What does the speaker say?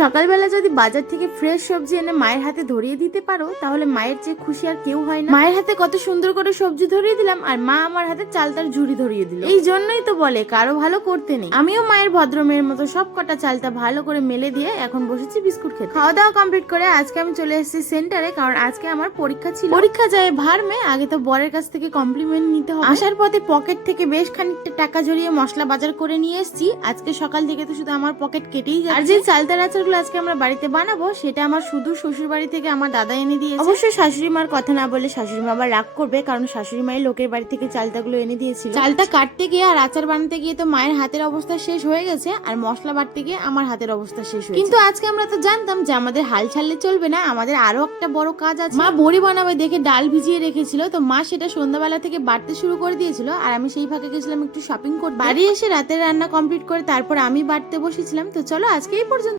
সকালবেলা যদি বাজার থেকে ফ্রেশ সবজি এনে মায়ের হাতে ধরিয়ে দিতে পারো তাহলে মায়ের চেয়ে খুশি আর কেউ হয় না। মায়ের হাতে কত সুন্দর করে সবজি ধরিয়ে দিলাম আর মা আমার হাতে চালতার ঝুড়ি ধরিয়ে দিল। এই জন্যই তো বলে কারো ভালো করতে নেই। আমিও মায়ের ভদ্র মেয়ের মতো সব কটা চালটা ভালো করে মেলে দিয়ে এখন বসেছি বিস্কুট খেতে। খাওয়া দাওয়া কমপ্লিট করে আজকে আমি চলে এসেছি সেন্টারে, কারণ আজকে আমার পরীক্ষা ছিল। পরীক্ষা যায় ভার মে, আগে তো বরের কাছ থেকে কমপ্লিমেন্ট নিতে হবে। আসার পথে পকেট থেকে বেশ খানিকটা টাকা জড়িয়ে মশলা বাজার করে নিয়ে এসেছি। আজকে সকাল থেকে তো শুধু আমার পকেট কেটেই যায়। আর যে চালতার আচারগুলো আজকে আমরা বাড়িতে বানাবো সেটা আমার শুধু শ্বশুর বাড়ি থেকে আমার দাদা এনে দিয়েছে। অবশ্যই শাশুড়ি মার কথা না বলে শাশুড়ি মা আবার রাগ করবে, কারণ শাশুড়ি মায়ের লোকের বাড়ি থেকে চালতাগুলো এনে দিয়েছিল। চালটা কাটতে গিয়ে আর আচার বানাতে গিয়ে তো মায়ের হাতের অবস্থা শেষ হয়ে গেছে, আর মশলা বাটতে গিয়ে আমার হাতের অবস্থা শেষ হয়েছে। কিন্তু আজকে আমরা তো জানতাম যে আমাদের হাল ছাড়লে চলবে না, আমাদের আরো একটা বড় কাজ আছে। মা বড়ি বানাবে দেখে ডাল ভিজিয়ে রেখেছিল, তো মা সেটা সন্ধ্যাবেলা থেকে বাটতে শুরু করে দিয়েছিল, আর আমি সেই ফাঁকে গেছিলাম একটু শপিং করতে। বাড়ি এসে রাতের রান্না কমপ্লিট করে তারপর আমি বাটতে বসেছিলাম। তো চলো আজকে এই পর্যন্ত।